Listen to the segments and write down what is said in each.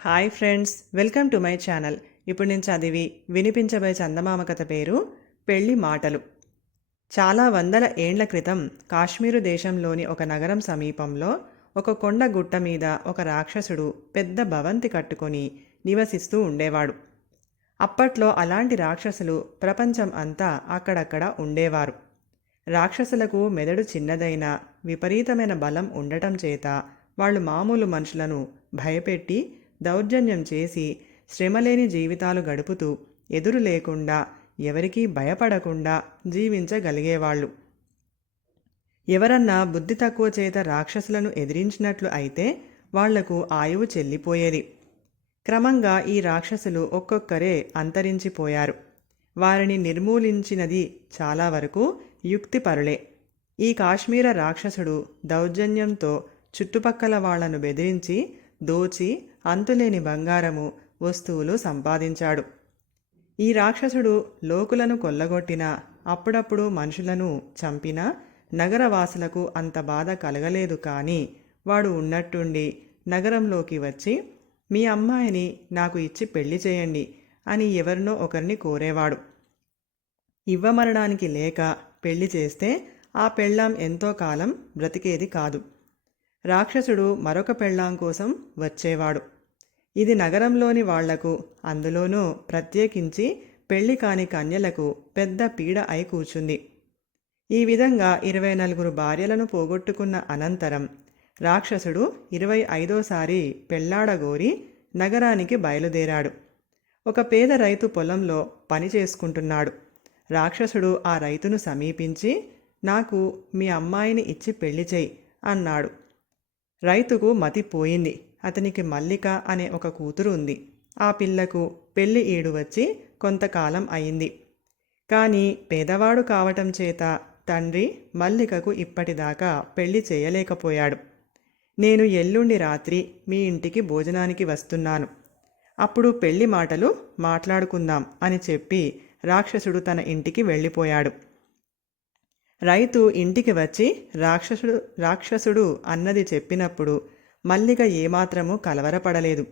Hi friends welcome to my channel. ఇప్పుడు నేను చదివి వినిపించబోయే చందమామ కథ పేరు పెళ్ళి మాటలు. చాలా వందల ఏండ్ల క్రితం కాశ్మీరు దేశంలోని ఒక నగరం సమీపంలో ఒక కొండ గుట్ట మీద ఒక రాక్షసుడు పెద్ద భవంతి కట్టుకొని నివసిస్తూ ఉండేవాడు. అప్పట్లో అలాంటి రాక్షసులు ప్రపంచం అంతా అక్కడక్కడ ఉండేవారు. రాక్షసులకు మెదడు చిన్నదైన విపరీతమైన బలం ఉండటం చేత వాళ్ళు మామూలు మనుషులను భయపెట్టి దౌర్జన్యం చేసి శ్రమలేని జీవితాలు గడుపుతూ ఎదురు లేకుండా ఎవరికీ భయపడకుండా జీవించగలిగేవాళ్ళు. ఎవరన్నా బుద్ధి తక్కువ చేత రాక్షసులను ఎదిరించినట్లు అయితే వాళ్ళకు ఆయువు చెల్లిపోయేది. క్రమంగా ఈ రాక్షసులు ఒక్కొక్కరే అంతరించిపోయారు. వారిని నిర్మూలించినది చాలా వరకు యుక్తిపరులే ఈ కాశ్మీర రాక్షసుడు దౌర్జన్యంతో చుట్టుపక్కల వాళ్ళను బెదిరించి దోచి అంతులేని బంగారము వస్తువులు సంపాదించాడు. ఈ రాక్షసుడు లోకులను కొల్లగొట్టినా అప్పుడప్పుడు మనుషులను చంపినా నగరవాసులకు అంత బాధ కలగలేదు కానీ వాడు ఉన్నట్టుండి నగరంలోకి వచ్చి మీ అమ్మాయిని నాకు ఇచ్చి పెళ్ళి చేయండి అని ఎవరినో ఒకరిని కోరేవాడు. ఇవ్వమనడానికి లేక పెళ్ళి చేస్తే ఆ పెళ్ళాం ఎంతో కాలం బ్రతికేది కాదు. రాక్షసుడు మరొక పెళ్ళాం కోసం వచ్చేవాడు. ఇది నగరంలోని వాళ్ళకు అందులోనూ ప్రత్యేకించి పెళ్ళి కాని కన్యలకు పెద్ద పీడ అయి కూచుంది ఈ విధంగా ఇరవై నలుగురు భార్యలను పోగొట్టుకున్న అనంతరం రాక్షసుడు ఇరవై ఐదోసారి పెళ్ళాడగోరి నగరానికి బయలుదేరాడు. ఒక పేద రైతు పొలంలో పని చేసుకుంటున్నాడు. రాక్షసుడు ఆ రైతును సమీపించి నాకు మీ అమ్మాయిని ఇచ్చి పెళ్ళి చేయి అన్నాడు. రైతుకు మతి పోయింది. అతనికి మల్లిక అనే ఒక కూతురు ఉంది. ఆ పిల్లకు పెళ్ళి ఈడు వచ్చి కొంతకాలం అయింది. కానీ పేదవాడు కావటం చేత తండ్రి మల్లికకు ఇప్పటిదాకా పెళ్ళి చేయలేకపోయాడు. నేను ఎల్లుండి రాత్రి మీ ఇంటికి భోజనానికి వస్తున్నాను. అప్పుడు పెళ్ళి మాటలు మాట్లాడుకుందాం అని చెప్పి రాక్షసుడు తన ఇంటికి వెళ్ళిపోయాడు. రైతు ఇంటికి వచ్చి రాక్షసుడు రాక్షసుడు అన్నది చెప్పినప్పుడు మల్లిక ఏమాత్రము కలవరపడలేదు.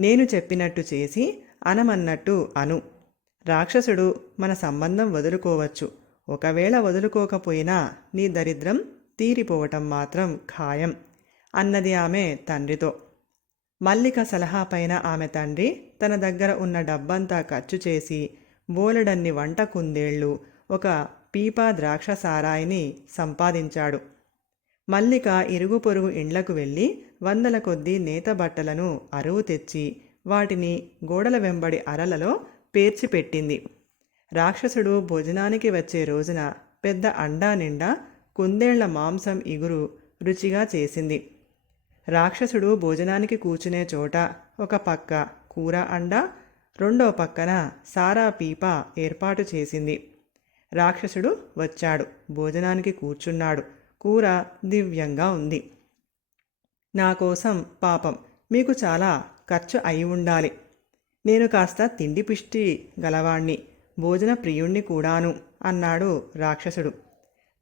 నేను చెప్పినట్టు చేసి అనమన్నట్టు అను. రాక్షసుడు మన సంబంధం వదులుకోవచ్చు. ఒకవేళ వదులుకోకపోయినా నీ దరిద్రం తీరిపోవటం మాత్రం ఖాయం అన్నది ఆమె తండ్రితో. మల్లిక సలహా పైన ఆమె తండ్రి తన దగ్గర ఉన్న డబ్బంతా ఖర్చు చేసి బోలెడన్ని వంట కుందేళ్ళు ఒక పీపా ద్రాక్ష సారాయిని సంపాదించాడు. మల్లిక ఇరుగు పొరుగు ఇండ్లకు వెళ్ళి వందల కొద్దీ నేత బట్టలను అరువు తెచ్చి వాటిని గోడల వెంబడి అరలలో పేర్చిపెట్టింది. రాక్షసుడు భోజనానికి వచ్చే రోజున పెద్ద అండా నిండా కుందేళ్ళ మాంసం ఇగురు రుచిగా చేసింది. రాక్షసుడు భోజనానికి కూర్చునే చోట ఒక పక్క కూర అండ రెండో పక్కన సారా పీప ఏర్పాటు చేసింది. రాక్షసుడు వచ్చాడు. భోజనానికి కూర్చున్నాడు. కూర దివ్యంగా ఉంది. నా కోసం పాపం. మీకు చాలా ఖర్చు అయి ఉండాలి. నేను కాస్త తిండి పిష్టి గలవాణ్ణి. భోజన ప్రియుణ్ణి కూడాను అన్నాడు రాక్షసుడు.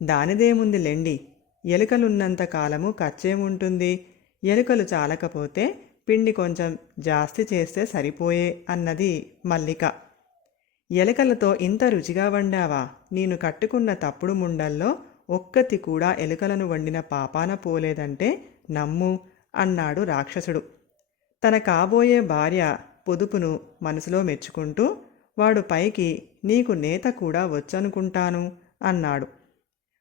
దానిదేముంది లెండి? ఎలుకలున్నంత కాలము ఖర్చేముంటుంది? ఎలుకలు చాలకపోతే పిండి కొంచెం జాస్తి చేస్తే సరిపోయే అన్నది మల్లిక. ఎలుకలతో ఇంత రుచిగా వండావా? నేను కట్టుకున్న తప్పుడు ముండల్లో ఒక్కతి కూడా ఎలుకలను వండిన పాపాన పోలేదంటే నమ్ము అన్నాడు రాక్షసుడు. తన కాబోయే భార్య పొదుపును మనసులో మెచ్చుకుంటూ వాడు పైకి నీకు నేత కూడా వచ్చనుకుంటాను అన్నాడు.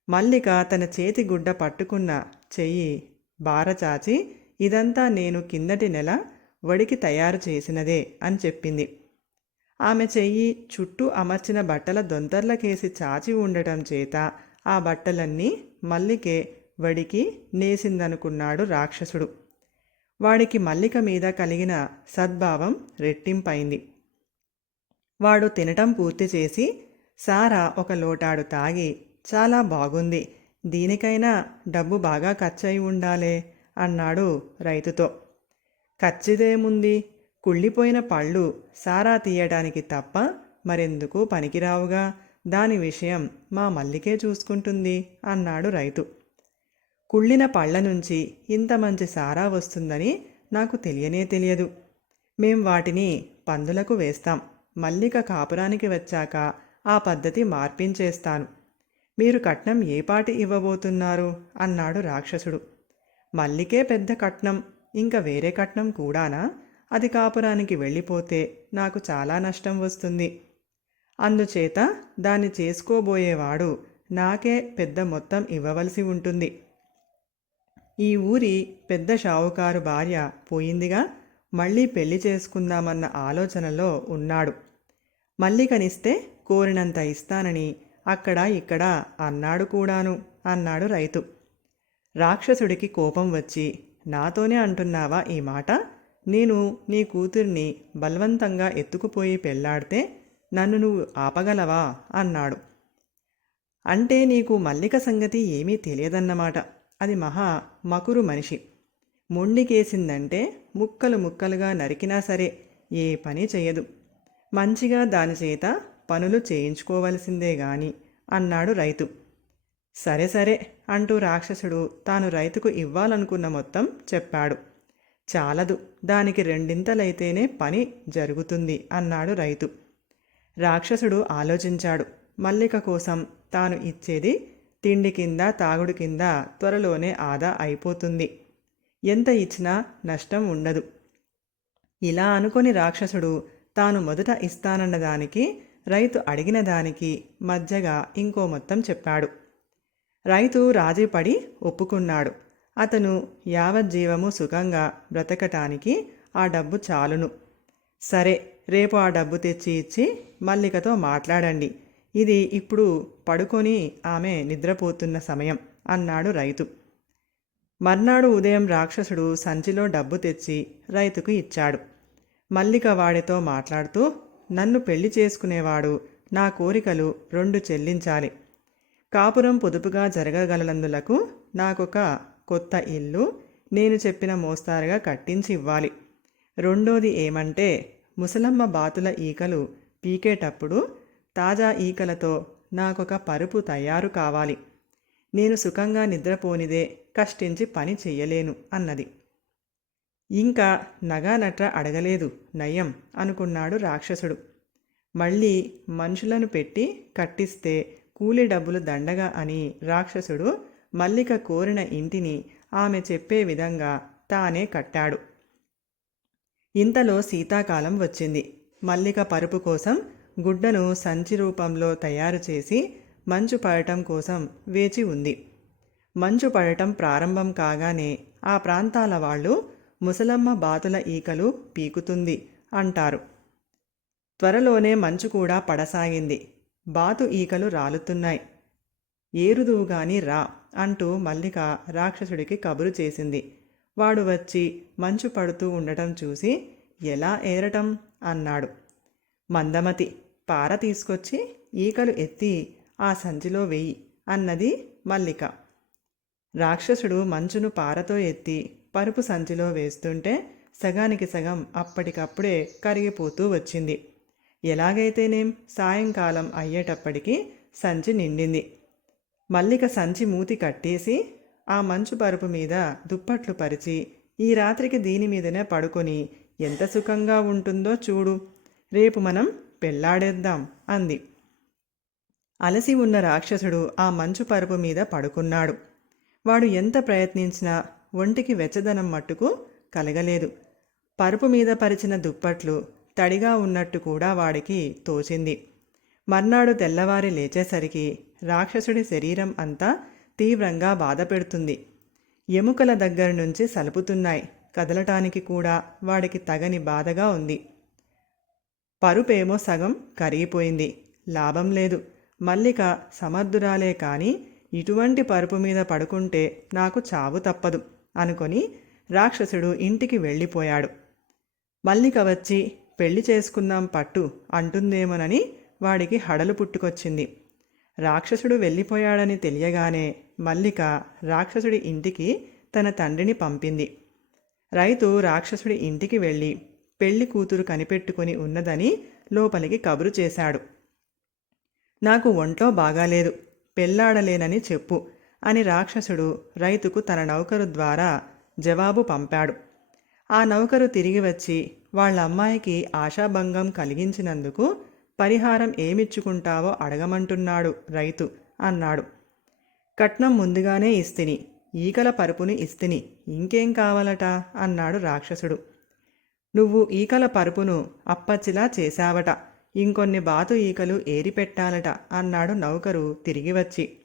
మల్లిక తన చేతి గుడ్డ పట్టుకున్న చెయ్యి బారచాచి ఇదంతా నేను కిందటి నెల వడికి తయారు చేసినదే అని చెప్పింది. ఆమె చెయ్యి చుట్టూ అమర్చిన బట్టల దొంతర్లకేసి చాచి ఉండటం చేత ఆ బట్టలన్నీ మల్లికే వడికి నేసిందనుకున్నాడు రాక్షసుడు. వాడికి మల్లిక మీద కలిగిన సద్భావం రెట్టింపైంది. వాడు తినటం పూర్తి చేసి సారా ఒక లోటాడు తాగి చాలా బాగుంది దీనికైనా డబ్బు బాగా ఖర్చయి ఉండాలే అన్నాడు రైతుతో. ఖర్చిదేముంది? కుళ్ళిపోయిన పళ్ళు సారా తీయడానికి తప్ప మరెందుకు పనికిరావుగా? దాని విషయం మా మల్లికే చూసుకుంటుంది అన్నాడు రైతు. కుళ్ళిన పళ్ళ నుంచి ఇంత మంచి సారా వస్తుందని నాకు తెలియనే తెలియదు. మేం వాటిని పందులకు వేస్తాం. మల్లిక కాపురానికి వచ్చాక ఆ పద్ధతి మార్పించేస్తాను. మీరు కట్నం ఏ పాటి ఇవ్వబోతున్నారు? అన్నాడు రాక్షసుడు. మల్లికే పెద్ద కట్నం ఇంకా వేరే కట్నం కూడానా? అది కాపురానికి వెళ్ళిపోతే నాకు చాలా నష్టం వస్తుంది. అందుచేత దాన్ని చేసుకోబోయేవాడు నాకే పెద్ద మొత్తం ఇవ్వవలసి ఉంటుంది. ఈ ఊరి పెద్ద షావుకారు భార్య పోయిందిగా మళ్ళీ పెళ్ళి చేసుకుందామన్న ఆలోచనలో ఉన్నాడు. మల్లికనిస్తే కోరినంత ఇస్తానని అక్కడ ఇక్కడ అన్నాడు కూడాను అన్నాడు రైతు. రాక్షసుడికి కోపం వచ్చి నాతోనే అంటున్నావా ఈ మాట? నేను నీ కూతుర్ని బలవంతంగా ఎత్తుకుపోయి పెళ్ళాడితే నన్ను నువ్వు ఆపగలవా? అన్నాడు. అంటే నీకు మల్లిక సంగతి ఏమీ తెలియదన్నమాట. అది మహా మకురు మనిషి. మొండికేసిందంటే ముక్కలు ముక్కలుగా నరికినా సరే ఏ పని చేయదు మంచిగా దాని చేత పనులు చేయించుకోవలసిందే గాని అన్నాడు రైతు. సరే సరే అంటూ రాక్షసుడు తాను రైతుకు ఇవ్వాలనుకున్న మొత్తం చెప్పాడు. చాలదు. దానికి రెండింతలైతేనే పని జరుగుతుంది అన్నాడు రైతు. రాక్షసుడు ఆలోచించాడు. మల్లిక కోసం తాను ఇచ్చేది తిండి కింద తాగుడు కింద త్వరలోనే ఆదా అయిపోతుంది. ఎంత ఇచ్చినా నష్టం ఉండదు. ఇలా అనుకొని రాక్షసుడు తాను మొదట ఇస్తానన్న దానికి రైతు అడిగిన దానికి మధ్యగా ఇంకో మొత్తం చెప్పాడు. రైతు రాజీపడి ఒప్పుకున్నాడు. అతను యావజ్జీవము సుఖంగా బ్రతకటానికి ఆ డబ్బు చాలును. సరే రేపు ఆ డబ్బు తెచ్చి ఇచ్చి మల్లికతో మాట్లాడండి. ఇది ఇప్పుడు పడుకొని ఆమె నిద్రపోతున్న సమయం అన్నాడు రైతు. మర్నాడు ఉదయం రాక్షసుడు సంచిలో డబ్బు తెచ్చి రైతుకు ఇచ్చాడు. మల్లిక వాడితో మాట్లాడుతూ నన్ను పెళ్ళి చేసుకునేవాడు నా కోరికలు రెండు చెల్లించాలి. కాపురం పొదుపుగా జరగగలనందులకు నాకొక కొత్త ఇల్లు నేను చెప్పిన మోస్తారుగా కట్టించి ఇవ్వాలి. రెండోది ఏమంటే ముసలమ్మ బాతుల ఈకలు పీకేటప్పుడు తాజా ఈకలతో నాకొక పరుపు తయారు కావాలి. నేను సుఖంగా నిద్రపోనిదే కష్టించి పని చెయ్యలేను అన్నది. ఇంకా నగానట్ర అడగలేదు నయం అనుకున్నాడు రాక్షసుడు. మళ్ళీ మనుషులను పెట్టి కట్టిస్తే కూలి డబ్బులు దండగా అని రాక్షసుడు మల్లిక కోరిన ఇంటిని ఆమె చెప్పే విధంగా తానే కట్టాడు. ఇంతలో శీతాకాలం వచ్చింది. మల్లిక పరుపు కోసం గుడ్డను సంచి రూపంలో తయారు చేసి మంచు పడటం కోసం వేచి ఉంది. మంచు పడటం ప్రారంభం కాగానే ఆ ప్రాంతాల వాళ్ళు ముసలమ్మ బాతుల ఈకలు పీకుతుంది అంటారు. త్వరలోనే మంచు కూడా పడసాగింది. బాతు ఈకలు రాలుతున్నాయి. ఏరుదువుగాని రా. అంటూ మల్లిక రాక్షసుడికి కబురు చేసింది. వాడు వచ్చి మంచు పడుతూ ఉండటం చూసి ఎలా ఏరటం? అన్నాడు. మందమతి పార తీసుకొచ్చి ఈకలు ఎత్తి ఆ సంచిలో వెయ్యి అన్నది మల్లిక. రాక్షసుడు మంచును పారతో ఎత్తి పరుపు సంచిలో వేస్తుంటే సగానికి సగం అప్పటికప్పుడే కరిగిపోతూ వచ్చింది. ఎలాగైతేనేం? సాయంకాలం అయ్యేటప్పటికీ సంచి నిండింది. మల్లిక సంచి మూతి కట్టేసి ఆ మంచు పరుపు మీద దుప్పట్లు పరిచి ఈ రాత్రికి దీని మీదనే పడుకొని ఎంత సుఖంగా ఉంటుందో చూడు. రేపు మనం పెళ్ళాడేద్దాం అంది. అలసి ఉన్న రాక్షసుడు ఆ మంచు పరుపు మీద పడుకున్నాడు. వాడు ఎంత ప్రయత్నించినా ఒంటికి వెచ్చదనం మట్టుకు కలగలేదు. పరుపు మీద పరిచిన దుప్పట్లు తడిగా ఉన్నట్టు కూడా వాడికి తోచింది. మర్నాడు తెల్లవారి లేచేసరికి రాక్షసుడి శరీరం అంతా తీవ్రంగా బాధ పెడుతుంది ఎముకల దగ్గర నుంచి సలుపుతున్నాయి. కదలటానికి కూడా వాడికి తగని బాధగా ఉంది. పరుపేమో సగం కరిగిపోయింది. లాభం లేదు. మల్లిక సమర్థురాలే కానీ ఇటువంటి పరుపు మీద పడుకుంటే నాకు చావు తప్పదు అనుకొని రాక్షసుడు ఇంటికి వెళ్ళిపోయాడు. మల్లిక వచ్చి పెళ్ళి చేసుకుందాం పట్టు అంటుందేమోనని వాడికి హడలు పుట్టుకొచ్చింది. రాక్షసుడు వెళ్ళిపోయాడని తెలియగానే మల్లిక రాక్షసుడి ఇంటికి తన తండ్రిని పంపింది. రైతు రాక్షసుడి ఇంటికి వెళ్ళి పెళ్ళి కూతురు కనిపెట్టుకుని ఉన్నదని లోపలికి కబురు చేశాడు. నాకు ఒంట్లో బాగాలేదు పెళ్ళాడలేనని చెప్పు అని రాక్షసుడు రైతుకు తన నౌకరు ద్వారా జవాబు పంపాడు. ఆ నౌకరు తిరిగి వచ్చి వాళ్ళ అమ్మాయికి ఆశాభంగం కలిగించినందుకు పరిహారం ఏమిచ్చుకుంటావో అడగమంటున్నాడు రైతు అన్నాడు. కట్నం ముందుగానే ఇస్తిని ఈకల పరుపుని ఇస్తిని ఇంకేం కావాలట? అన్నాడు రాక్షసుడు. నువ్వు ఈకల పరుపును అప్పచ్చిలా చేశావట ఇంకొన్ని బాతు ఈకలు ఏరిపెట్టాలట అన్నాడు నౌకరు తిరిగి వచ్చి.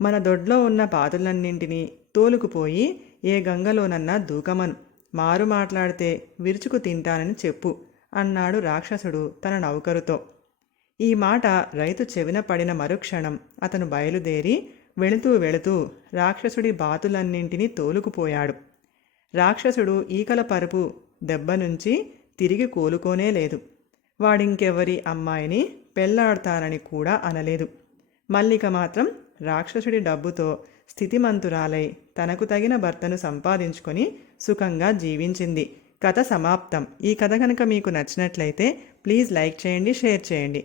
మన దొడ్లో ఉన్న బాతులన్నింటినీ తోలుకుపోయి ఏ గంగలోనన్నా దూకమను మారు మాట్లాడితే విరుచుకు తింటానని చెప్పు అన్నాడు రాక్షసుడు తన నౌకరుతో. ఈ మాట రైతు చెవిన పడిన మరుక్షణం అతను బయలుదేరి వెళుతూ వెళుతూ రాక్షసుడి బాతులన్నింటినీ తోలుకుపోయాడు. రాక్షసుడు ఈకల పరుపు దెబ్బ నుంచి తిరిగి కోలుకోనే లేదు. వాడింకెవరి అమ్మాయిని పెళ్ళాడతానని కూడా అనలేదు. మల్లిక మాత్రం రాక్షసుడి డబ్బుతో స్థితిమంతురాలై తనకు తగిన భర్తను సంపాదించుకొని సుఖంగా జీవించింది. కథ సమాప్తం. ఈ కథ కనుక మీకు నచ్చినట్లయితే ప్లీజ్ లైక్ చేయండి షేర్ చేయండి.